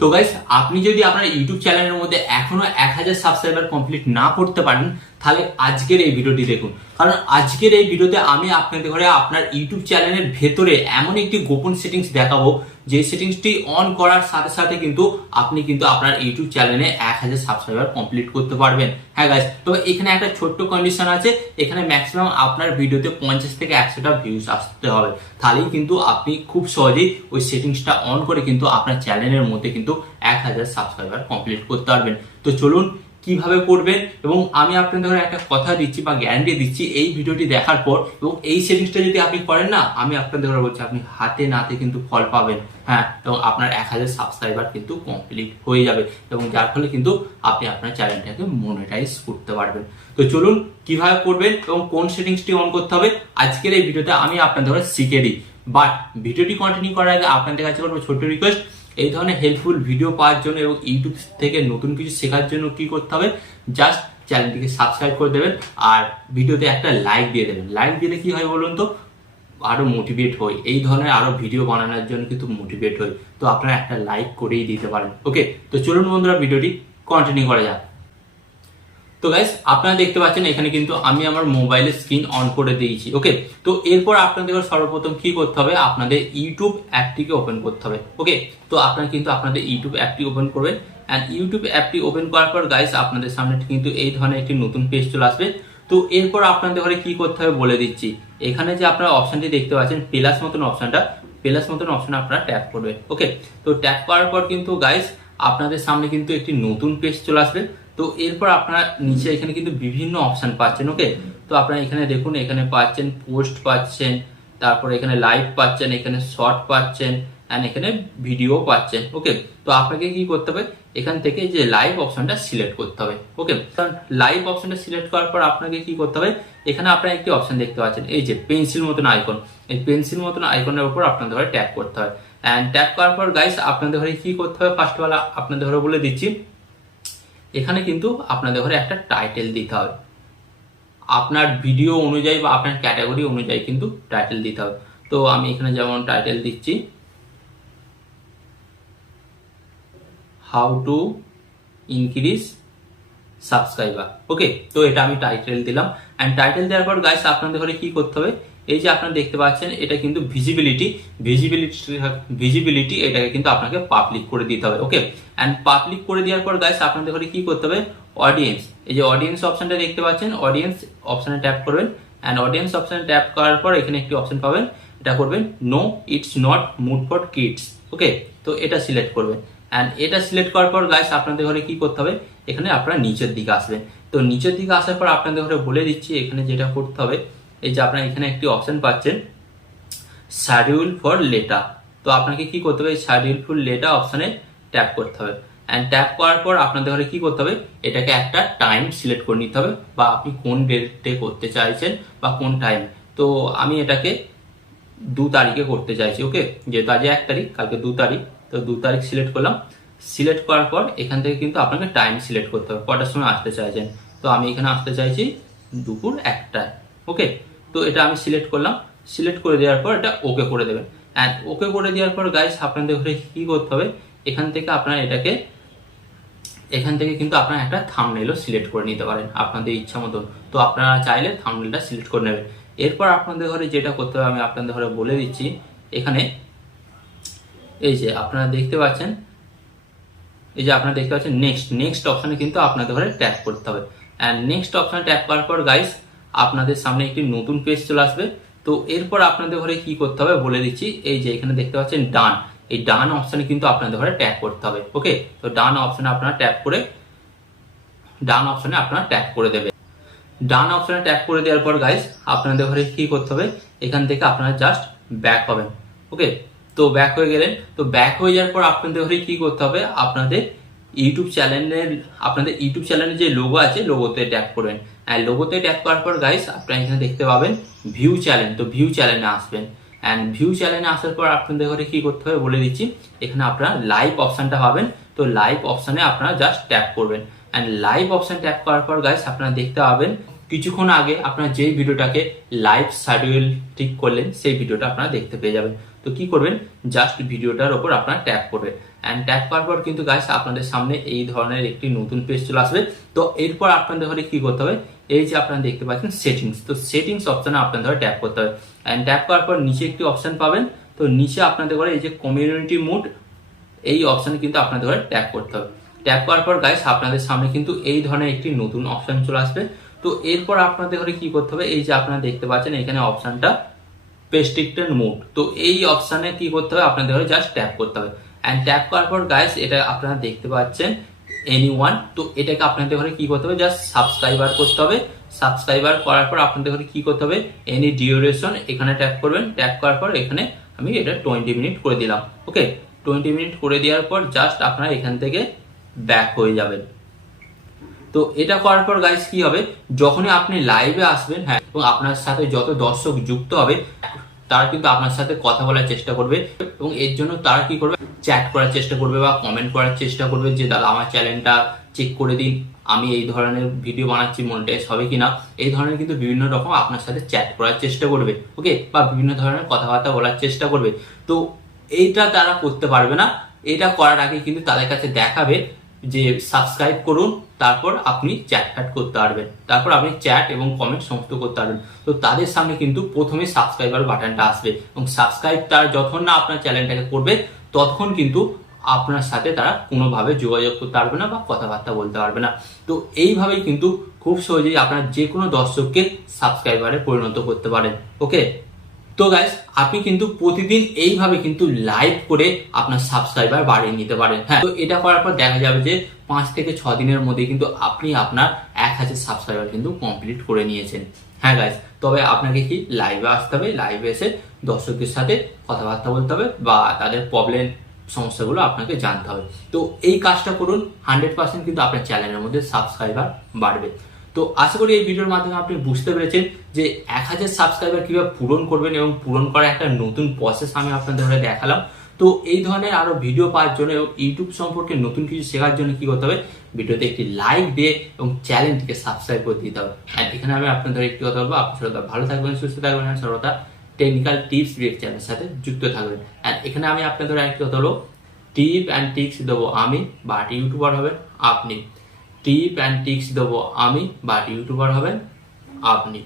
তো গাইস, আপনি যদি আপনার ইউটিউব চ্যানেলের মধ্যে এখনো 1000 সাবস্ক্রাইবার কমপ্লিট না করতে পারেন, তাহলে আজকের এই ভিডিওটি দেখুন। কারণ আজকের এই ভিডিওতে আমি আপনাদের ঘরে আপনার ইউটিউব চ্যানেলের ভেতরে এমন একটি গোপন সেটিংস দেখাবো, যে সেটিংসটি অন করার সাথে সাথে কিন্তু আপনি কিন্তু আপনার ইউটিউব চ্যানেলে 1000 সাবস্ক্রাইবার কমপ্লিট করতে পারবেন। হ্যাঁ গাইস, তো এখানে একটা ছোট্ট কন্ডিশন আছে। এখানে ম্যাক্সিমাম আপনার ভিডিওতে 50 থেকে 100টা ভিউজ আসতে হবে, তাহলেই কিন্তু আপনি খুব সহজেই ওই সেটিংসটা অন করে কিন্তু আপনার চ্যানেলের মধ্যে কিন্তু 1000 সাবস্ক্রাইবার কমপ্লিট করতে পারবেন। তো চলুন কিভাবে করবেন, এবং আমি আপনাদের একটা কথা দিচ্ছি বা গ্যারান্টি দিচ্ছি, এই ভিডিওটি দেখার পর এবং এই সেটিংসটা যদি আপনি করেন না, আমি আপনাদের বলছি আপনি হাতে নাতে কিন্তু ফল পাবেন। হ্যাঁ, এবং আপনার 1000 সাবস্ক্রাইবার কিন্তু কমপ্লিট হয়ে যাবে, এবং যার ফলে কিন্তু আপনি আপনার চ্যানেলটাকে মনিটাইজ করতে পারবেন। তো চলুন কিভাবে করবেন এবং কোন সেটিংসটি অন করতে হবে আজকের এই ভিডিওতে আমি আপনাদের শিখে দিই। বাট ভিডিওটি কন্টিনিউ করার আগে আপনাদের কাছে করবো ছোট্ট রিকোয়েস্ট, এই ধরনের হেল্পফুল ভিডিও পাওয়ার জন্য এবং ইউটিউব থেকে নতুন কিছু শেখার জন্য কি করতে হবে, জাস্ট চ্যানেলটিকে সাবস্ক্রাইব করে দেবেন আর ভিডিওতে একটা লাইক দিয়ে দেবেন। লাইক দিলে কি হয় বলুন তো, আরো মোটিভেট হই, এই ধরনের আরো ভিডিও বানানোর জন্য কিন্তু মোটিভেট হই। তো আপনারা একটা লাইক করেই দিতে পারেন। ওকে, তো চলুন বন্ধুরা ভিডিওটি কন্টিনিউ করা যাক। তো গাইস, আপনারা দেখতে পাচ্ছেন এখানে কিন্তু আমি আমার মোবাইলের স্ক্রিন অন করে দিয়েছি। ওকে, তো এরপর আপনাদের সর্বপ্রথম কি করতে হবে, আপনাদের ইউটিউব অ্যাপটিকে ওপেন করতে হবে। ওকে, তো আপনারা কিন্তু আপনাদের ইউটিউব অ্যাপটি ওপেন করবেন, অ্যান্ড ইউটিউব অ্যাপটি ওপেন করার পর গাইস আপনাদের সামনে কিন্তু এই ধরনের একটি নতুন পেজ চলে আসবে। তো এরপর আপনাদের ঘরে কি করতে হবে বলে দিচ্ছি। এখানে যে আপনারা অপশনটি দেখতে পাচ্ছেন প্লাস মতন অপশনটা, প্লাস মতন অপশন আপনারা ট্যাপ করবেন। ওকে, তো ট্যাপ করার পর কিন্তু গাইস আপনাদের সামনে কিন্তু একটি নতুন পেজ চলে আসবে। তো এরপর আপনারা নিচে এখানে কিন্তু বিভিন্ন অপশন পাচ্ছেন। ওকে, তো আপনারা এখানে দেখুন, এখানে পাচ্ছেন পোস্ট পাচ্ছেন, তারপর এখানে লাইভ পাচ্ছেন, এখানে শর্ট পাচ্ছেন, এন্ড এখানে ভিডিও পাচ্ছেন। ওকে, তো আপনাকে কি করতে হবে, এখান থেকে যে লাইভ অপশনটা সিলেক্ট করতে হবে। ওকে, লাইভ অপশনটা সিলেক্ট করার পর আপনাকে কি করতে হবে, এখানে আপনারা একটি অপশন দেখতে পাচ্ছেন, এই যে পেন্সিল মতন আইকন, এই পেন্সিল মতন আইকনের উপর আপনাদের ঘরে ট্যাপ করতে হয়। এন্ড ট্যাপ করার পর গাইস আপনাদের ঘরে কি করতে হবে, ফার্স্ট অফ অল আপনাদের ঘরে বলে দিচ্ছি, এখানে কিন্তু আপনাদের ঘরে একটা টাইটেল দিতে হবে। আপনার ভিডিও অনুযায়ী বা আপনার ক্যাটাগরি অনুযায়ী কিন্তু টাইটেল দিতে হবে। তো আমি এখানে যেমন টাইটেল দিচ্ছি, হাউ টু ইনক্রিজ সাবস্ক্রাইবার। ওকে, তো এটা আমি টাইটেল দিলাম। অ্যান্ড টাইটেল দেওয়ার পর গাইস আপনাদের ঘরে কি করতে হবে, এই যে আপনারা দেখতে পাচ্ছেন এটা কিন্তু ভিজিবিলিটি এটাকে কিন্তু আপনাকে পাবলিক করে দিতে হবে। ওকে, অ্যান্ড পাবলিক করে দেওয়ার পর গাইস আপনাদের ঘরে কি করতে হবে, অডিয়েন্স, এই যে অডিয়েন্স অপশনটা দেখতে পাচ্ছেন, অডিয়েন্স অপশনে ট্যাপ করবেন। অ্যান্ড অডিয়েন্স অপশনে ট্যাপ করার পর এখানে একটি অপশন পাবেন, এটা করবেন no it's not made for kids. Okay, তো এটা সিলেক্ট করবেন। অ্যান্ড এটা সিলেক্ট করার পর গাইস আপনাদের ঘরে কি করতে হবে, এখানে আপনারা নিচের দিকে আসবেন। তো নিচের দিকে আসার পর আপনাদের ঘরে বলে দিচ্ছি এখানে যেটা করতে হবে, এই যে আপনারা এখানে একটি অপশন পাচ্ছেন শিডিউল ফর লেটার। তো আপনাকে কি করতে হবে, শিডিউল ফর লেটার অপশনে ট্যাপ করতে হবে। অ্যান্ড ট্যাপ করার পর আপনাদের ঘরে কি করতে হবে, এটাকে একটা টাইম সিলেক্ট করে নিতে হবে, বা আপনি কোন ডেটে করতে চাইছেন বা কোন টাইম। তো আমি এটাকে 2 তারিখে করতে চাইছি। ওকে, যেহেতু আজ 1 তারিখ, কালকে 2 তারিখ, তো 2 তারিখ সিলেক্ট করলাম। সিলেক্ট করার পর এখান থেকে কিন্তু আপনাকে টাইম সিলেক্ট করতে হবে, কটার সময় আসতে চাইছেন। তো আমি এখানে আসতে চাইছি দুপুর 1টায়। ওকে, তো এটা আমি সিলেক্ট করলাম। সিলেক্ট করে দেওয়ার পর এটা ওকে করে দেবেন। অ্যান্ড ওকে করে দেওয়ার পর গাইস আপনাদের ঘরে কি করতে হবে, এখান থেকে আপনারা এখান থেকে কিন্তু আপনারা একটা থাম্বনেলও সিলেক্ট করে নিতে পারেন আপনাদের ইচ্ছা মতন। তো আপনারা চাইলে থাম্বনেলটা সিলেক্ট করে নেবেন। এরপর আপনাদের ঘরে যেটা করতে হবে আমি আপনাদের ঘরে বলে দিচ্ছি, এখানে এই যে আপনারা দেখতে পাচ্ছেন, নেক্সট অপশনে কিন্তু আপনাদের ঘরে ট্যাপ করতে হবে। অ্যান্ড নেক্সট অপশনে ট্যাপ করার পর গাইস আপনাদের সামনে একটি নতুন পেজ চলে আসবে। তো এরপর আপনাদের ঘরে কি করতে হবে বলে দিচ্ছি, এই যে এখানে দেখতে পাচ্ছেন ডান, এই ডান অপশনে কিন্তু আপনাদের ঘরে ট্যাপ করতে হবে। ওকে, তো ডান অপশনে আপনারা ট্যাপ করে দেবেন। ডান অপশনে ট্যাপ করে দেওয়ার পর গাইস আপনাদের ঘরে কি করতে হবে, এখান থেকে আপনারা জাস্ট ব্যাক হবেন। ওকে, তো ব্যাক হয়ে গেলেন। তো ব্যাক হয়ে যাওয়ার পর আপনাদের ঘরে কি করতে হবে, আপনাদের ইউটিউব চ্যানেলের যে লোগো আছে, লোগোতে ট্যাপ করবেন। আর লোগোতে ট্যাপ করার পর গাইস আপনারা এখানে দেখতে পাবেন ভিউ চ্যানেল। তো ভিউ চ্যানেলে আসবেন। অ্যান্ড ভিউ চ্যানেলে আসার পর আপনাদের ঘরে কি করতে হবে বলে দিচ্ছি, এখানে আপনারা লাইভ অপশনটা পাবেন। তো লাইভ অপশনে আপনারা জাস্ট ট্যাপ করবেন। অ্যান্ড লাইভ অপশন ট্যাপ করার পর গাইস আপনারা দেখতে পাবেন কিছুক্ষণ আগে আপনারা যেই ভিডিওটাকে লাইভ শিডিউল ঠিক করলেন সেই ভিডিওটা আপনারা দেখতে পেয়ে যাবেন। তো কি করবেন, জাস্ট ভিডিওটার ওপর আপনারা ট্যাপ করবেন। অ্যান্ড ট্যাপ করার পর কিন্তু গাইস আপনাদের সামনে এই ধরনের একটি নতুন পেজ চলে আসবে। তো এরপর আপনাদের ঘরে কি করতে হবে, এই যে আপনারা দেখতে পাচ্ছেন সেটিংস, তো সেটিংস অপশনে আপনাদের ঘরে ট্যাপ করতে হবে। অ্যান্ড ট্যাপ করার পর নিচে একটি অপশন পাবেন, তো নিচে আপনাদের ঘরে এই যে কমিউনিটি মোড, এই অপশনে কিন্তু আপনাদের ঘরে ট্যাপ করতে হবে। ট্যাপ করার পর গাইস আপনাদের সামনে কিন্তু এই ধরনের একটি নতুন অপশন চলে আসবে। তো এরপর আপনাদের ঘরে কি করতে হবে, এই যে আপনারা দেখতে পাচ্ছেন এখানে অপশনটা রেস্ট্রিক্টেড মোড, তো এই অপশনে কি করতে হবে, আপনাদের ঘরে জাস্ট ট্যাপ করতে হবে। অ্যান্ড ট্যাপ করার পর গাইস এটা আপনারা দেখতে পাচ্ছেন এনিওয়ান, তো এটাকে আপনাদের ঘরে কি করতে হবে, জাস্ট সাবস্ক্রাইবার করতে হবে। সাবস্ক্রাইবার করার পর আপনাদের ঘরে কি করতে হবে, এনি ডিউরেশন এখানে ট্যাপ করবেন। ট্যাপ করার পর এখানে আমি এটা 20 মিনিট করে দিলাম। ওকে, 20 মিনিট করে দেওয়ার পর জাস্ট আপনারা এখান থেকে ব্যাক হয়ে যাবেন। তো এটা করার পর গাইস কি হবে, যখনই আপনি লাইভে আসবেন, হ্যাঁ, এবং আপনার সাথে যত দর্শক যুক্ত হবে তারা কিন্তু আপনার সাথে কথা বলার চেষ্টা করবে, এবং এর জন্য তারা কি করবে, চ্যাট করার চেষ্টা করবে বা কমেন্ট করার চেষ্টা করবে যে দাদা আমার চ্যানেলটা চেক করে দিন, আমি এই ধরনের ভিডিও বানাচ্ছি, মনিটাইজ হবে কিনা, এই ধরনের কিন্তু বিভিন্ন রকম আপনার সাথে চ্যাট করার চেষ্টা করবে। ওকে, বা বিভিন্ন ধরনের কথাবার্তা বলার চেষ্টা করবে। তো এইটা তারা করতে পারবে না, এটা করার আগে কিন্তু তাদের কাছে দেখাবে যে সাবস্ক্রাইব করুন, তারপর আপনি চ্যাট ফ্যাট করতে পারবেন, তারপর আপনি চ্যাট এবং কমেন্ট সমস্ত করতে পারবেন। তো তাদের সামনে কিন্তু প্রথমে সাবস্ক্রাইবার বাটনটা আসবে, এবং সাবস্ক্রাইব তার যখন না আপনার চ্যানেলটাকে করবে তখন কিন্তু আপনার সাথে তারা কোনোভাবে যোগাযোগ করতে পারবে না বা কথাবার্তা বলতে পারবে না। তো এইভাবেই কিন্তু খুব সহজেই আপনার যে কোনো দর্শককে সাবস্ক্রাইবারে পরিণত করতে পারেন। ওকে, তো গাইস আপনি কিন্তু প্রতিদিন এইভাবে কিন্তু লাইভ করে আপনার সাবস্ক্রাইবার বাড়িয়ে নিতে পারেন। হ্যাঁ, তো এটা করার পর দেখা যাবে যে 5 থেকে 6 দিনের মধ্যে কিন্তু আপনি আপনার 1000 সাবস্ক্রাইবার কিন্তু কমপ্লিট করে নিয়েছেন। হ্যাঁ গাইস, তবে আপনাকে কি লাইভে আসতে হবে, লাইভে এসে দর্শকদের সাথে কথাবার্তা বলতে হবে বা তাদের প্রবলেম সমস্যাগুলো আপনাকে জানতে হবে। তো এই কাজটা করুন, 100% কিন্তু আপনার চ্যানেলের মধ্যে সাবস্ক্রাইবার বাড়বে। তো আশা করি এই ভিডিওর মাধ্যমে আপনি বুঝতে পেরেছেন যে 1000 সাবস্ক্রাইবার কিভাবে পূরণ করবেন, এবং পূরণ করার একটা নতুন প্রসেস আমি আপনাদের দেখালাম। তো এই ধরনের আরো ভিডিও পাওয়ার জন্য এবং ইউটিউব সম্পর্কে নতুন কিছু শেখার জন্য কি করতে হবে, ভিডিওতে একটি লাইক দিয়ে এবং চ্যানেলটিকে সাবস্ক্রাইব করে দিতে হবে। আর এখানে আমি আপনাদের একটি কথা বলবো, আপনি সর্বদা ভালো থাকবেন, সুস্থ থাকবেন, আর সর্বদা টেকনিক্যাল টিপস ব্রেক চ্যানেলের সাথে যুক্ত থাকবেন। আর এখানে আমি আপনাদের একটি কথা বলবো, টিপ অ্যান্ড টিপস দেবো আমি, বাট ইউটিউবার হবেন আপনি। টিপ অ্যান্ড টিপস দেবো আমি, বাট ইউটিউবার হবেন আপনি।